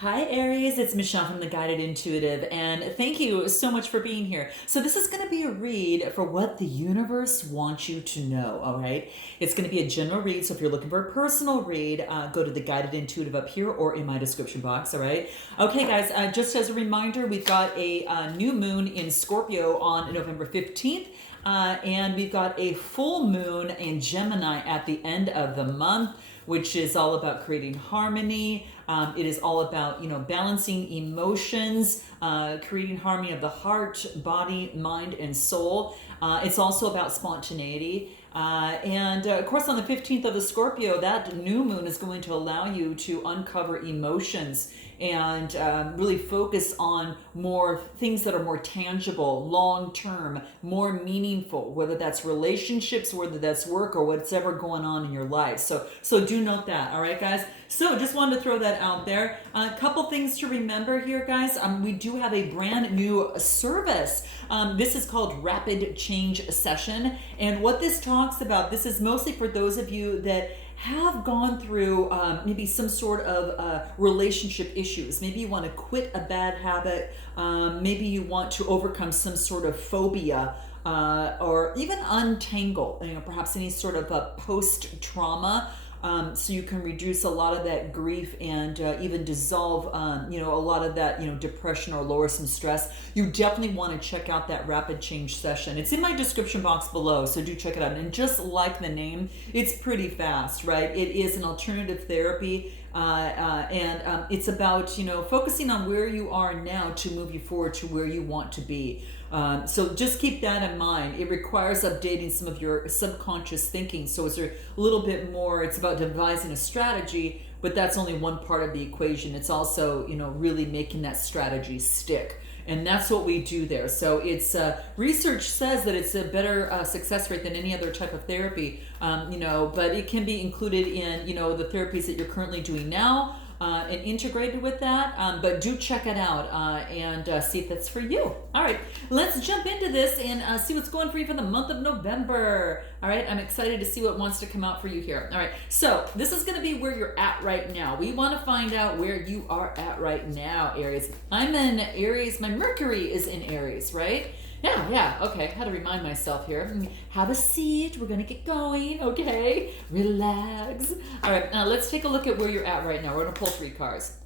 Hi Aries, it's Michelle from the Guided Intuitive, and thank you so much for being here. So this is going to be a read for what the universe wants you to know, all right? It's going to be a general read, so if you're looking for a personal read, go to the Guided Intuitive up here or in my description box, all right? Okay guys, just as a reminder, we've got a new moon in Scorpio on November 15th. And we've got a full moon in Gemini at the end of the month, which is all about creating harmony. It is all about, balancing emotions, creating harmony of the heart, body, mind, and soul. It's also about spontaneity. And of course, on the 15th of the Scorpio, that new moon is going to allow you to uncover emotions and really focus on more things that are more tangible, long term, more meaningful, whether that's relationships, whether that's work, or whatever going on in your life. So do note that, all right, guys? So just wanted to throw that out there. A couple things to remember here, guys. We do have a brand new service. This is called Rapid Change Session. And what this talks about, this is mostly for those of you that have gone through maybe some sort of relationship issues. Maybe you want to quit a bad habit. Maybe you want to overcome some sort of phobia. Or even untangle, perhaps any sort of post-trauma, so you can reduce a lot of that grief and even dissolve, a lot of that, depression or lower some stress. You definitely want to check out that rapid change session. It's in my description box below, so do check it out. And just like the name, it's pretty fast, right? It is an alternative therapy. And it's about, focusing on where you are now to move you forward to where you want to be. So just keep that in mind. It requires updating some of your subconscious thinking. So it's a little bit more, it's about devising a strategy, but that's only one part of the equation. It's also, really making that strategy stick. And that's what we do there. So it's research says that it's a better success rate than any other type of therapy, but it can be included in, the therapies that you're currently doing now. And integrated with that, but do check it out and see if that's for you. All right, let's jump into this and see what's going for you for the month of November. All right, I'm excited to see what wants to come out for you here. All right, so this is going to be where you're at right now. We want to find out where you are at right now, Aries. I'm in Aries. My Mercury is in Aries, right? Yeah, okay. Had to remind myself here. Have a seat. We're going to get going, okay? Relax. All right, now let's take a look at where you're at right now. We're going to pull 3 cards.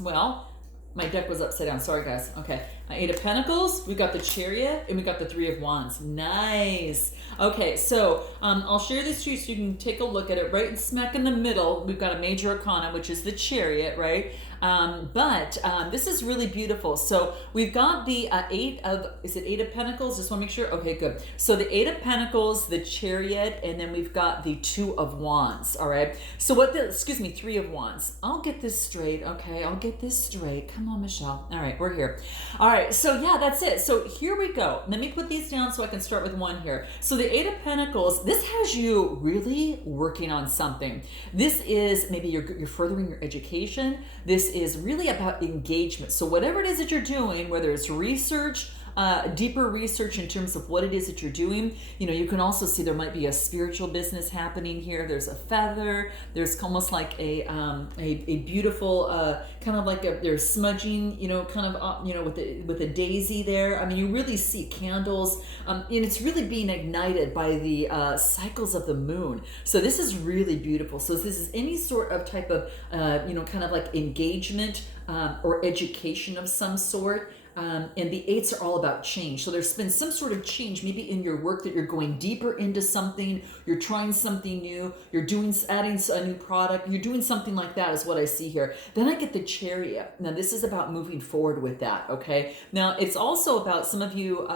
Well, my deck was upside down. Sorry, guys. Okay. 8 of Pentacles. We've got the Chariot, and we got the 3 of Wands. Nice. Okay, so I'll share this to you so you can take a look at it. Right in smack in the middle, we've got a major arcana, which is the Chariot, right? But this is really beautiful. So we've got the 8 of Pentacles? Just want to make sure. Okay, good. So the 8 of Pentacles, the Chariot, and then we've got the 2 of Wands. All right. So 3 of Wands. I'll get this straight. Okay, I'll get this straight. Come on, Michelle. All right, we're here. All right. So yeah, that's it. So here we go. Let me put these down so I can start with one here. So the 8 of Pentacles, this has you really working on something. This is maybe you're furthering your education. This is really about engagement. So whatever it is that you're doing, whether it's research, deeper research in terms of what it is that you're doing, you can also see there might be a spiritual business happening here. There's a feather. There's almost like a beautiful kind of like there's smudging, with a daisy there. I mean, you really see candles, and it's really being ignited by the cycles of the moon. So this is really beautiful. So this is any sort of type of kind of like engagement or education of some sort. And the 8s are all about change. So there's been some sort of change, maybe in your work, that you're going deeper into something, you're trying something new, you're adding a new product, you're doing something like that is what I see here. Then I get the Chariot. Now this is about moving forward with that, okay? Now it's also about some of you,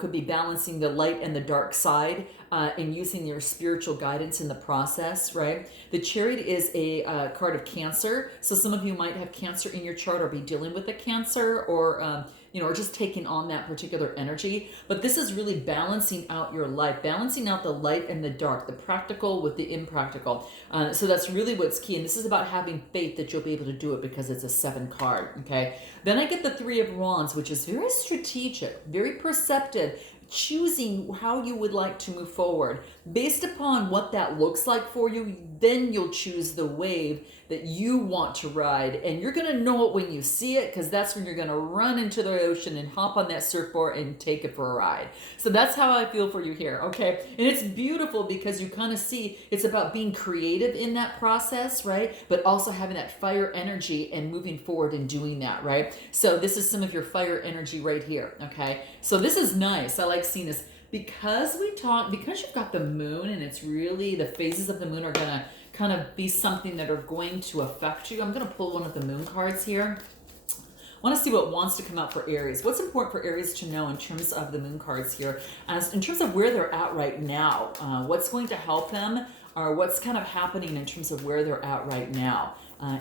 could be balancing the light and the dark side and using your spiritual guidance in the process, right? The Chariot is a card of Cancer. So some of you might have Cancer in your chart or be dealing with a Cancer or or just taking on that particular energy. But this is really balancing out your life, balancing out the light and the dark, the practical with the impractical. So that's really what's key. And this is about having faith that you'll be able to do it because it's a 7 card, okay? Then I get the 3 of Wands, which is very strategic, very perceptive, choosing how you would like to move forward. Based upon what that looks like for you, then you'll choose the wave that you want to ride, and you're going to know it when you see it, because that's when you're going to run into the ocean and hop on that surfboard and take it for a ride. So that's how I feel for you here, okay? And it's beautiful because you kind of see it's about being creative in that process, right? But also having that fire energy and moving forward and doing that, right? So this is some of your fire energy right here, okay? So this is nice. I like seeing this. Because you've got the moon, and it's really, the phases of the moon are going to kind of be something that are going to affect you. I'm going to pull one of the moon cards here. I want to see what wants to come out for Aries. What's important for Aries to know in terms of the moon cards here, as in terms of where they're at right now, what's going to help them, or what's kind of happening in terms of where they're at right now.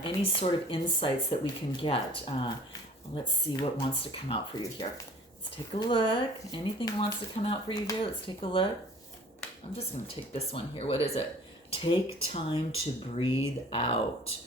Any sort of insights that we can get. Let's see what wants to come out for you here. Let's take a look. Anything wants to come out for you here? Let's take a look. I'm just going to take this one here. What is it? Take time to breathe out.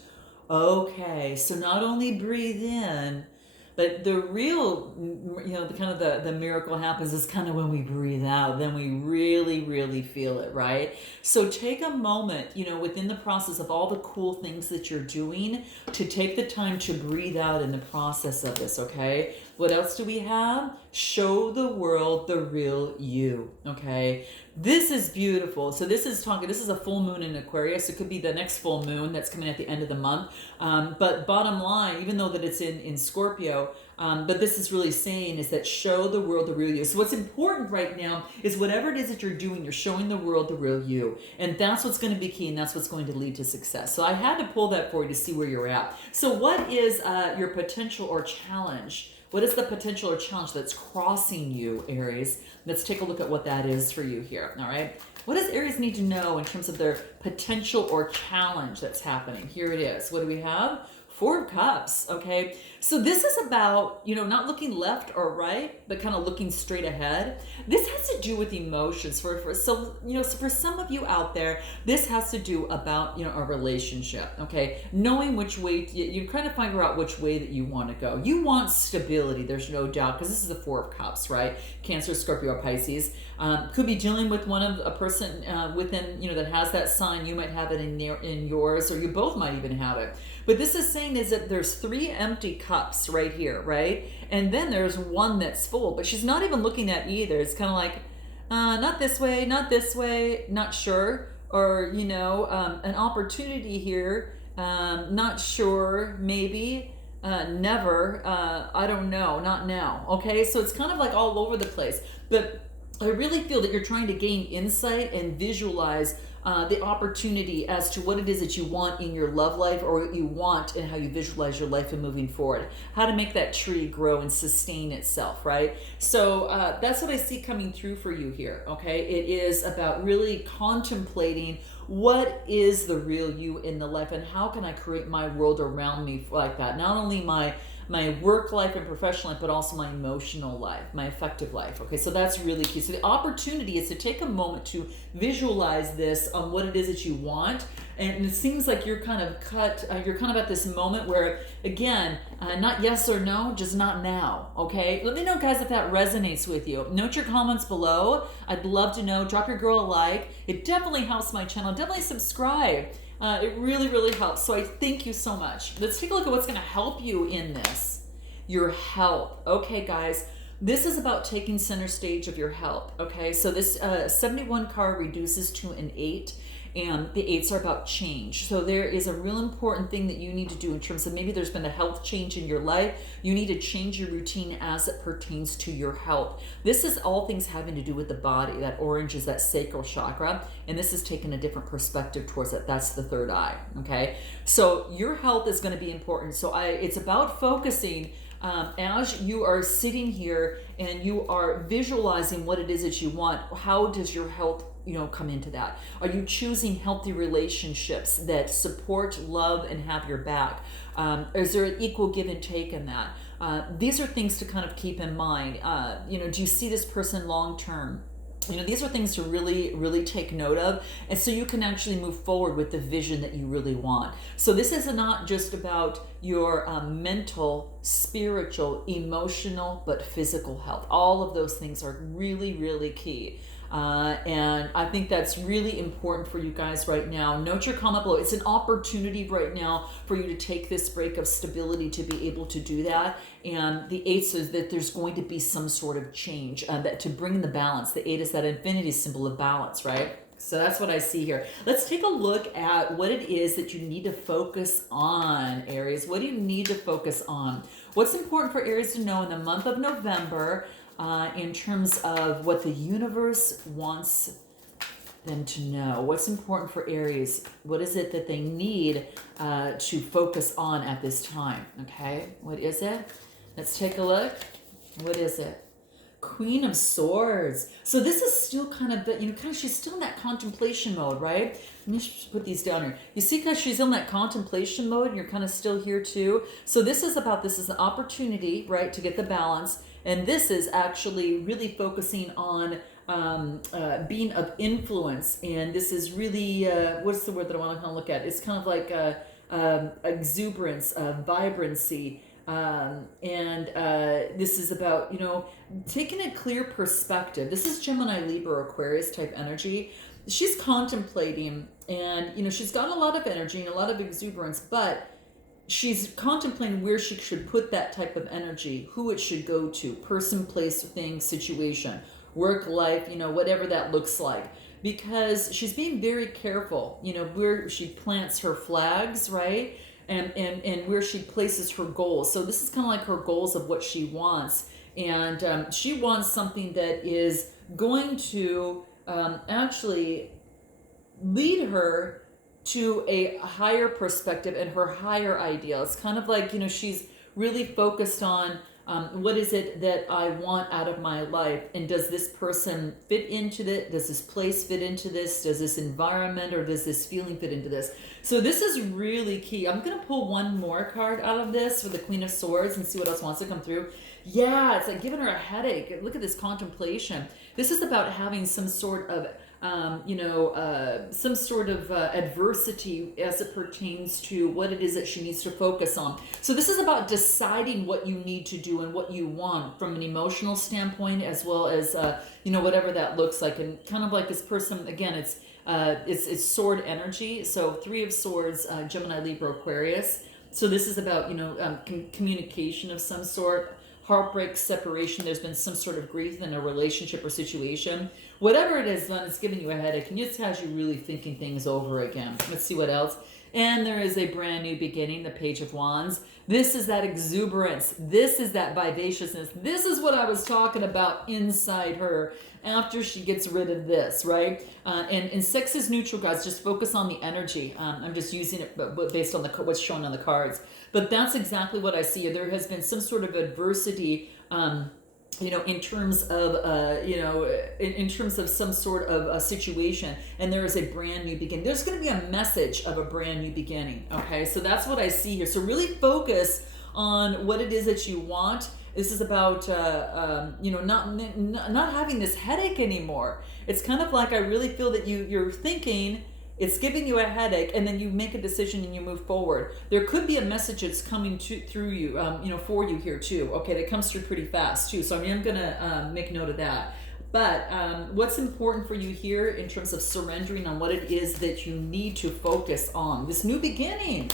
Okay, so not only breathe in, but the real, the miracle happens is kind of when we breathe out, then we really, really feel it, right? So take a moment, within the process of all the cool things that you're doing, to take the time to breathe out in the process of this, okay? What else do we have? Show the world the real you, okay? This is beautiful. So this is a full moon in Aquarius. It could be the next full moon that's coming at the end of the month. But bottom line, even though that it's in Scorpio, but this is really saying is that show the world the real you. So what's important right now is whatever it is that you're doing, you're showing the world the real you. And that's what's going to be key, and that's what's going to lead to success. So I had to pull that for you to see where you're at. So what is your potential or challenge? What is the potential or challenge that's crossing you, Aries? Let's take a look at what that is for you here, all right? What does Aries need to know in terms of their potential or challenge that's happening? Here it is. What do we have? Four of Cups, okay? So this is about, not looking left or right, but kind of looking straight ahead. This has to do with emotions. So for some of you out there, this has to do about, a relationship, okay? Knowing which way, you kind of figure out which way that you want to go. You want stability, there's no doubt, because this is the Four of Cups, right? Cancer, Scorpio, Pisces. Could be dealing with a person within, that has that sign. You might have it in yours, or you both might even have it. But this is saying is that there's three empty cups right here, right? And then there's one that's full, but she's not even looking at either. It's kind of like, not this way, not sure. Or, an opportunity here, not sure, maybe, never, I don't know, not now. Okay, so it's kind of like all over the place. But I really feel that you're trying to gain insight and visualize the opportunity as to what it is that you want in your love life, or what you want and how you visualize your life and moving forward. How to make that tree grow and sustain itself, right? So that's what I see coming through for you here, okay? It is about really contemplating what is the real you in the life, and how can I create my world around me like that? Not only my work life and professional life, but also my emotional life, my affective life. Okay, so that's really key. So the opportunity is to take a moment to visualize this on what it is that you want. And it seems like you're kind of at this moment where, again, not yes or no, just not now, okay? Let me know, guys, if that resonates with you. Note your comments below. I'd love to know. Drop your girl a like. It definitely helps my channel. Definitely subscribe. It really, really helps. So I thank you so much. Let's take a look at what's going to help you in this. Your health. Okay, guys. This is about taking center stage of your health. Okay, so this 71 card reduces to an 8. And the 8s are about change. So there is a real important thing that you need to do in terms of maybe there's been a health change in your life. You need to change your routine as it pertains to your health. This is all things having to do with the body. That orange is that sacral chakra. And this is taking a different perspective towards it. That's the third eye, okay? So your health is gonna be important. So it's about focusing as you are sitting here and you are visualizing what it is that you want. How does your health come into that? Are you choosing healthy relationships that support, love, and have your back? Is there an equal give and take in that? These are things to kind of keep in mind. Do you see this person long term? These are things to really, really take note of. And so you can actually move forward with the vision that you really want. So this is not just about your mental, spiritual, emotional, but physical health. All of those things are really, really key. And I think that's really important for you guys right now. Note your comment below. It's an opportunity right now for you to take this break of stability to be able to do that. And the 8 says that there's going to be some sort of change that to bring the balance. The 8 is that infinity symbol of balance, right? So that's what I see here. Let's take a look at what it is that you need to focus on, Aries. What do you need to focus on? What's important for Aries to know in the month of November in terms of what the universe wants them to know? What's important for Aries? What is it that they need to focus on at this time? Okay, what is it? Let's take a look. What is it? Queen of Swords. So this is still kind of the, she's still in that contemplation mode, right? Let me just put these down here. You see, because she's in that contemplation mode, and you're kind of still here too. So this is an opportunity, right, to get the balance. And this is actually really focusing on being of influence. And this is really, what's the word that I want to kind of look at? It's kind of like exuberance, vibrancy. This is about, taking a clear perspective. This is Gemini, Libra, Aquarius type energy. She's contemplating, and, she's got a lot of energy and a lot of exuberance, but she's contemplating where she should put that type of energy, who it should go to, person, place, thing, situation, work, life, whatever that looks like. Because she's being very careful, where she plants her flags, right? And where she places her goals. So this is kind of like her goals of what she wants. And she wants something that is going to actually lead her to a higher perspective and her higher ideal. It's kind of like, she's really focused on what is it that I want out of my life? And does this person fit into it? Does this place fit into this? Does this environment or does this feeling fit into this? So this is really key. I'm going to pull one more card out of this for the Queen of Swords and see what else wants to come through. Yeah, it's like giving her a headache. Look at this contemplation. This is about having some sort of adversity as it pertains to what it is that she needs to focus on. So this is about deciding what you need to do and what you want from an emotional standpoint, as well as whatever that looks like. And kind of like this person, again, it's sword energy. So 3 of Swords, Gemini, Libra, Aquarius. So this is about communication of some sort. Heartbreak, separation, there's been some sort of grief in a relationship or situation. Whatever it is, it's giving you a headache, and it has you really thinking things over again. Let's see what else. And there is a brand new beginning, the Page of Wands. This is that exuberance. This is that vivaciousness. This is what I was talking about inside her after she gets rid of this, right? And sex is neutral, guys. Just focus on the energy. I'm just using it based on what's shown on the cards. But that's exactly what I see. There has been some sort of adversity, in terms of, in terms of some sort of a situation, and there is a brand new beginning. There's going to be a message of a brand new beginning. Okay, so that's what I see here. So really focus on what it is that you want. This is about, not having this headache anymore. It's kind of like I really feel that you're thinking. It's giving you a headache, and then you make a decision and you move forward. There could be a message that's coming through you, for you here too. Okay, that comes through pretty fast too. So I'm going to make note of that. But what's important for you here in terms of surrendering on what it is that you need to focus on? This new beginning.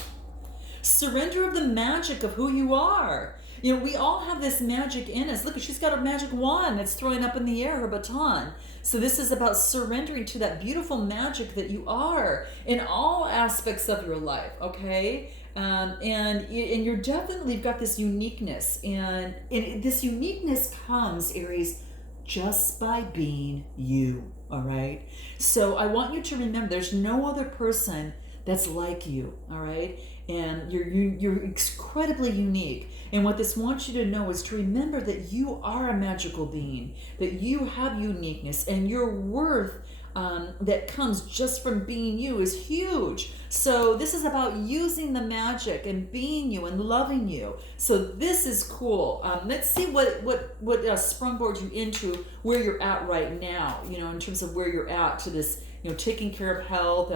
Surrender of the magic of who you are. We all have this magic in us. Look, she's got a magic wand that's throwing up in the air, her baton. So this is about surrendering to that beautiful magic that you are in all aspects of your life, okay? And you're definitely got this uniqueness. And this uniqueness comes, Aries, just by being you, all right? So I want you to remember there's no other person that's like you, all right? And you're incredibly unique. And what this wants you to know is to remember that you are a magical being, that you have uniqueness, and your worth that comes just from being you is huge. So this is about using the magic and being you and loving you. So this is cool. Let's see what sprungboard you into where you're at right now, in terms of where you're at to this, taking care of health,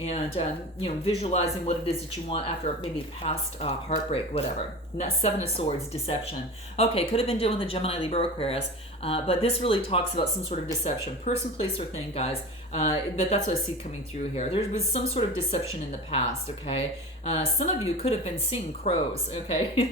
and visualizing what it is that you want after maybe past heartbreak, whatever. And that Seven of Swords, deception. Okay, could have been dealing with a Gemini, Libra, Aquarius, but this really talks about some sort of deception, person, place, or thing, guys. But that's what I see coming through here. There was some sort of deception in the past, okay? Some of you could have been seeing crows, okay?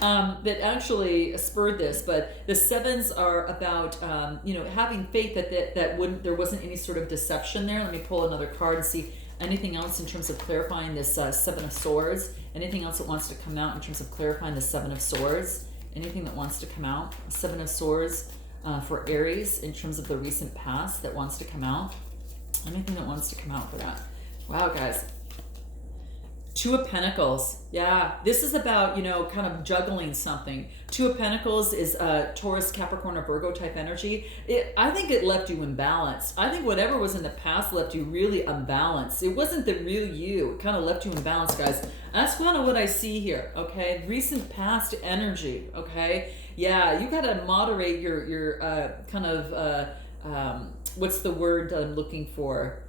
That actually spurred this, but the sevens are about, having faith that there wasn't any sort of deception there. Let me pull another card and see anything else in terms of clarifying this Seven of Swords. Anything else that wants to come out in terms of clarifying the Seven of Swords? Anything that wants to come out? Seven of Swords for Aries in terms of the recent past that wants to come out? Anything that wants to come out for that? Wow, guys. Two of Pentacles. Yeah, this is about, kind of juggling something. Two of Pentacles is Taurus, Capricorn, or Virgo type energy. I think it left you imbalanced. I think whatever was in the past left you really unbalanced. It wasn't the real you. It kind of left you imbalanced, guys. That's kind of what I see here, okay? Recent past energy, okay? Yeah, you got to moderate your kind of, what's the word I'm looking for?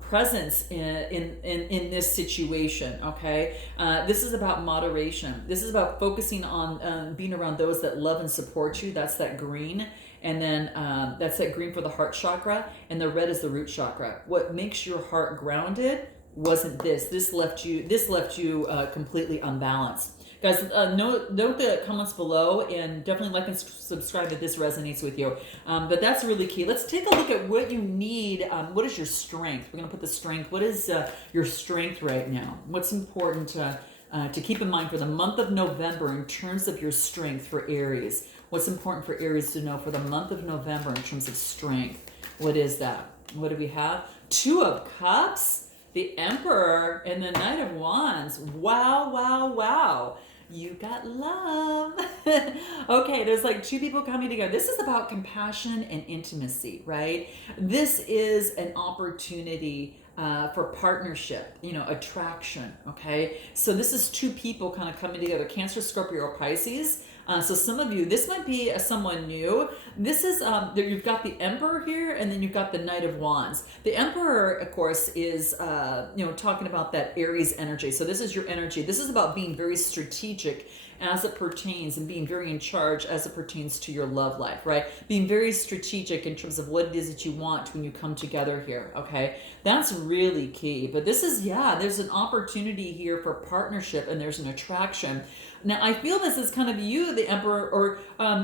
Presence in this situation, okay? This is about moderation. This is about focusing on being around those that love and support you. That's that green. And then that's that green for the heart chakra. And the red is the root chakra. What makes your heart grounded wasn't this. This left you completely unbalanced. Guys, note the comments below, and definitely like and subscribe if this resonates with you. But that's really key. Let's take a look at what you need. What is your strength? We're going to put the strength. What is your strength right now? What's important to keep in mind for the month of November in terms of your strength for Aries? What's important for Aries to know for the month of November in terms of strength? What is that? What do we have? Two of Cups, the Emperor, and the Knight of Wands. Wow, wow, wow. You got love. Okay, there's like two people coming together. This is about compassion and intimacy, right? This is an opportunity for partnership, attraction, okay? So this is two people kind of coming together, Cancer, Scorpio, or Pisces. So some of you, this might be someone new. This is, you've got the Emperor here, and then you've got the Knight of Wands. The Emperor, of course, is, talking about that Aries energy. So this is your energy. This is about being very strategic as it pertains and being very in charge as it pertains to your love life, right? Being very strategic in terms of what it is that you want when you come together here, okay? That's really key. But this is, there's an opportunity here for partnership, and there's an attraction. Now, I feel this is kind of you, the Emperor, or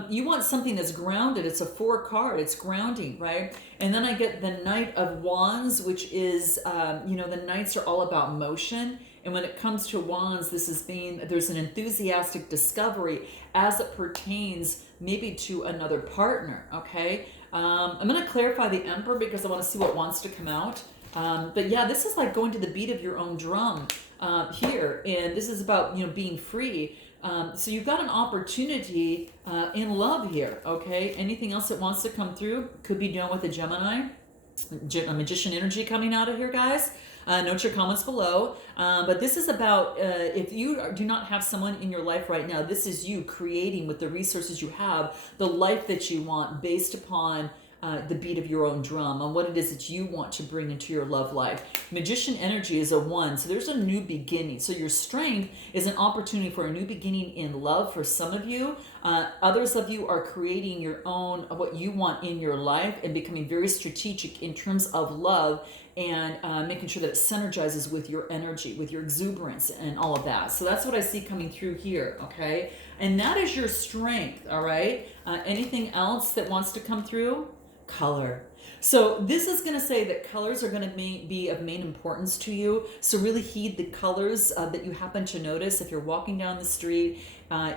you want something that's grounded. It's a 4 card. It's grounding, right? And then I get the Knight of Wands, which is, the Knights are all about motion. And when it comes to Wands, there's an enthusiastic discovery as it pertains maybe to another partner, okay? I'm going to clarify the Emperor because I want to see what wants to come out. But yeah, this is like going to the beat of your own drum here. And this is about, being free. So you've got an opportunity in love here, okay? Anything else that wants to come through could be done with a Gemini. A magician energy coming out of here, guys. Note your comments below. But this is about if you do not have someone in your life right now, this is you creating with the resources you have the life that you want based upon the beat of your own drum on what it is that you want to bring into your love life. Magician energy is a 1, so there's a new beginning. So your strength is an opportunity for a new beginning in love for some of you. Others of you are creating your own, what you want in your life and becoming very strategic in terms of love and making sure that it synergizes with your energy, with your exuberance and all of that. So that's what I see coming through here, okay? And that is your strength, all right? Anything else that wants to come through? Color. So this is going to say that colors are going to be of main importance to you. So really heed the colors that you happen to notice if you're walking down the street,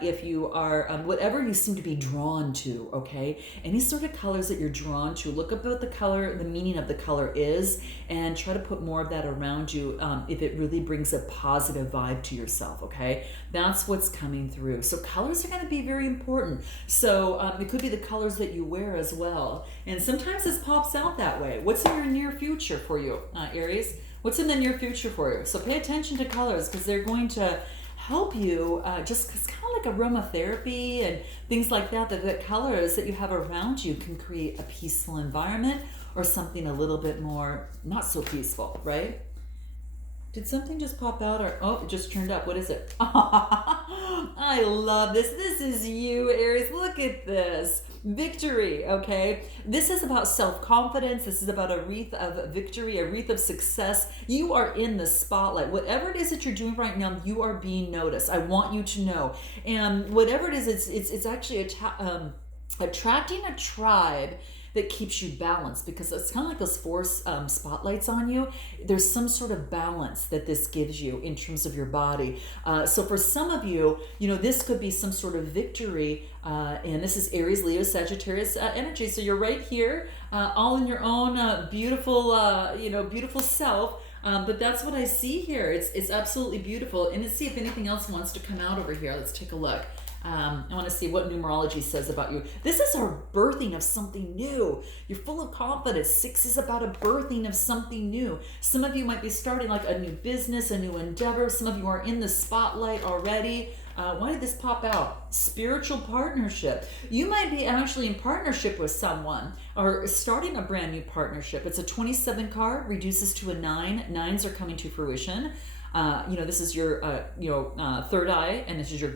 if you are, whatever you seem to be drawn to, okay? Any sort of colors that you're drawn to, look up what the color, the meaning of the color is, and try to put more of that around you if it really brings a positive vibe to yourself, okay? That's what's coming through. So colors are going to be very important. So it could be the colors that you wear as well. And sometimes this pops out that way. What's in your near future for you, Aries? What's in the near future for you? So pay attention to colors because they're going to help you just it's kind of like aromatherapy and things like that, that the colors that you have around you can create a peaceful environment or something a little bit more not so peaceful, right? Did something just pop out or oh, it just turned up? What is it? I love this. This is you, Aries. Look at this. Victory, okay? This is about self-confidence. This is about a wreath of victory, a wreath of success. You are in the spotlight. Whatever it is that you're doing right now, you are being noticed. I want you to know. And whatever it is, it's actually attracting a tribe that keeps you balanced, because it's kind of like those four spotlights on you. There's some sort of balance that this gives you in terms of your body. So for some of you, this could be some sort of victory, and this is Aries, Leo, Sagittarius energy. So you're right here, all in your own beautiful, beautiful self. But that's what I see here. It's absolutely beautiful. And let's see if anything else wants to come out over here. Let's take a look. I want to see what numerology says about you. This is our birthing of something new. You're full of confidence. 6 is about a birthing of something new. Some of you might be starting like a new business, a new endeavor. Some of you are in the spotlight already. Why did this pop out? Spiritual partnership. You might be actually in partnership with someone or starting a brand new partnership. It's a 27 card, reduces to a 9. 9s are coming to fruition. This is your third eye, and this is your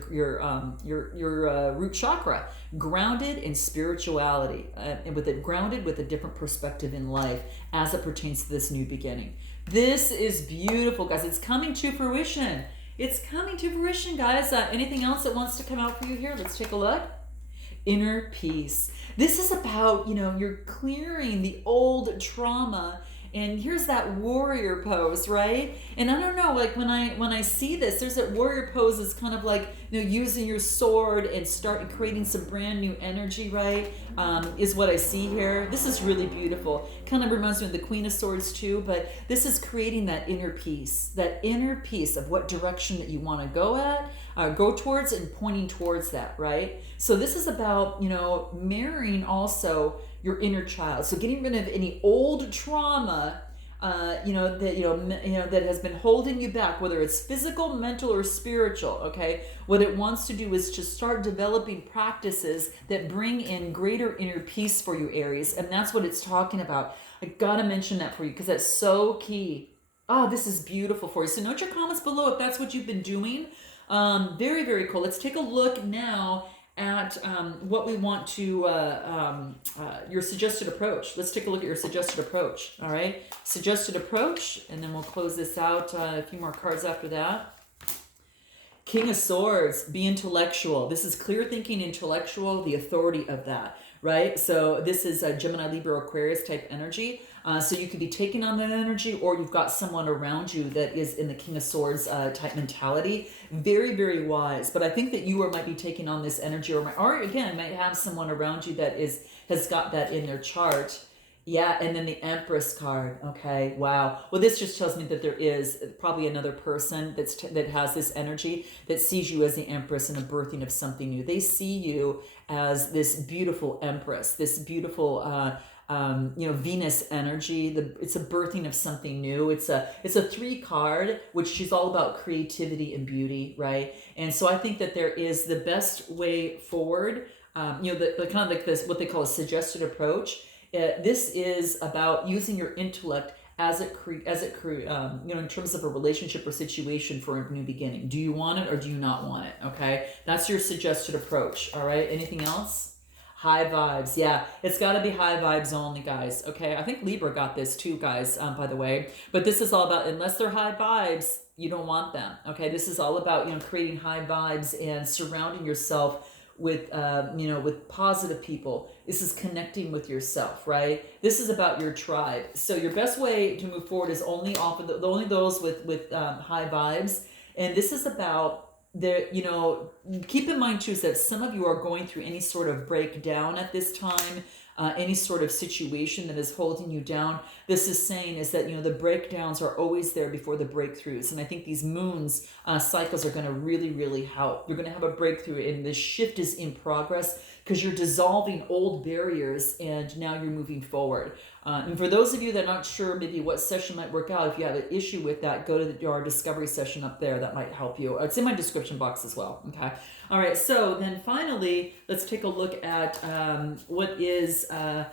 root chakra, grounded in spirituality, and grounded with a different perspective in life as it pertains to this new beginning. This is beautiful, guys. It's coming to fruition. It's coming to fruition, guys. Anything else that wants to come out for you here? Let's take a look. Inner peace. This is about, you're clearing the old trauma. And here's that warrior pose, right? And I don't know, like when I see this, there's that warrior pose is kind of like, using your sword and start creating some brand new energy, right? Is what I see here. This is really beautiful. Kind of reminds me of the Queen of Swords too, but this is creating that inner peace of what direction that you want to go towards and pointing towards that, right? So this is about, marrying also your inner child. So getting rid of any old trauma, that has been holding you back, whether it's physical, mental, or spiritual. Okay, what it wants to do is to start developing practices that bring in greater inner peace for you, Aries, and that's what it's talking about. I gotta mention that for you because that's so key. Oh, this is beautiful for you. So note your comments below if that's what you've been doing. Very, very cool. Let's take a look now at what we want to, your suggested approach. Let's take a look at your suggested approach, all right? Suggested approach, and then we'll close this out, a few more cards after that. King of Swords, be intellectual. This is clear thinking, intellectual, the authority of that, right? So this is a Gemini, Libra, Aquarius type energy. So you could be taking on that energy, or you've got someone around you that is in the King of Swords type mentality. Very, very wise. But I think that you might be taking on this energy, or again, might have someone around you that has got that in their chart. Yeah, and then the Empress card. Okay, wow. Well, this just tells me that there is probably another person that has this energy that sees you as the Empress and a birthing of something new. They see you as this beautiful Empress, this beautiful Venus energy. It's a birthing of something new. It's a 3 card, which is all about creativity and beauty, right? And so I think that there is the best way forward. The kind of like this, what they call a suggested approach. This is about using your intellect in terms of a relationship or situation for a new beginning. Do you want it or do you not want it? Okay, that's your suggested approach. All right. Anything else? High vibes. Yeah, it's got to be high vibes only, guys. Okay, I think Libra got this too, guys, by the way. But this is all about, unless they're high vibes, you don't want them. Okay, this is all about, creating high vibes and surrounding yourself with with positive people. This is connecting with yourself, right? This is about your tribe. So your best way to move forward is only offer only those with high vibes. And this is about keep in mind too is that some of you are going through any sort of breakdown at this time, any sort of situation that is holding you down. This is saying is that the breakdowns are always there before the breakthroughs, and I think these moons cycles are going to really, really help. You're going to have a breakthrough, and this shift is in progress because you're dissolving old barriers and now you're moving forward. And for those of you that are not sure maybe what session might work out, if you have an issue with that, go to our discovery session up there. That might help you. It's in my description box as well. Okay. All right. So then finally, let's take a look at what is the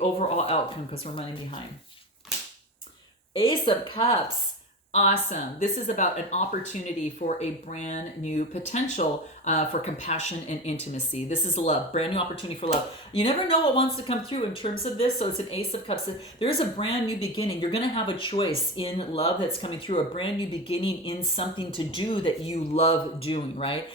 overall outcome because we're running behind. Ace of Cups. Awesome. This is about an opportunity for a brand new potential for compassion and intimacy. This is love, brand new opportunity for love. You never know what wants to come through in terms of this. So it's an Ace of Cups. There's a brand new beginning. You're going to have a choice in love that's coming through, a brand new beginning in something to do that you love doing, right?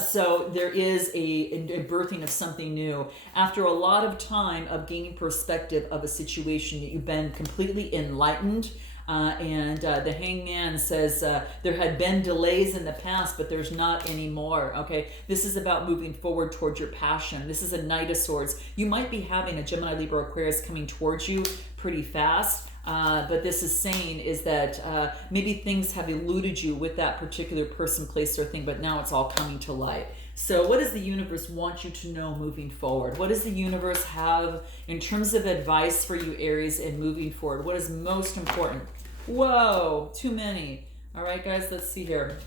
So there is a birthing of something new. After a lot of time of gaining perspective of a situation, you've been completely enlightened. And the hangman says there had been delays in the past, but there's not anymore. Okay, this is about moving forward towards your passion. This is a Knight of Swords. You might be having a Gemini, Libra, Aquarius coming towards you pretty fast. But this is saying is that maybe things have eluded you with that particular person, place, or thing, but now it's all coming to light. So what does the universe want you to know moving forward? What does the universe have in terms of advice for you, Aries, in moving forward? What is most important? Whoa, too many. All right, guys, let's see here.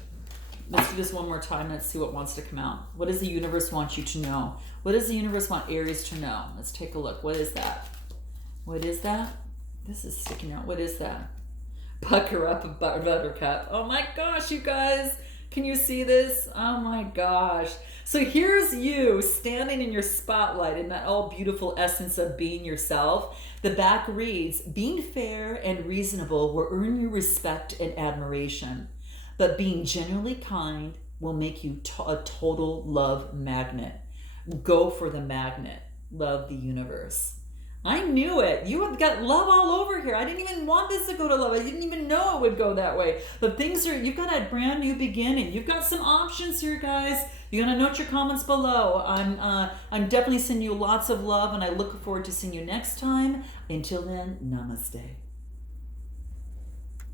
Let's do this one more time. Let's see what wants to come out. What does the universe want you to know? What does the universe want Aries to know? Let's take a look. What is that? What is that? This is sticking out. What is that? Pucker up, buttercup. Oh my gosh, you guys. Can you see this? Oh my gosh. So here's you standing in your spotlight in that all beautiful essence of being yourself. The back reads, being fair and reasonable will earn you respect and admiration, but being genuinely kind will make you a total love magnet. Go for the magnet. Love the universe. I knew it. You have got love all over here. I didn't even want this to go to love. I didn't even know it would go that way. But you've got a brand new beginning. You've got some options here, guys. You're going to note your comments below. I'm definitely sending you lots of love, and I look forward to seeing you next time. Until then, namaste.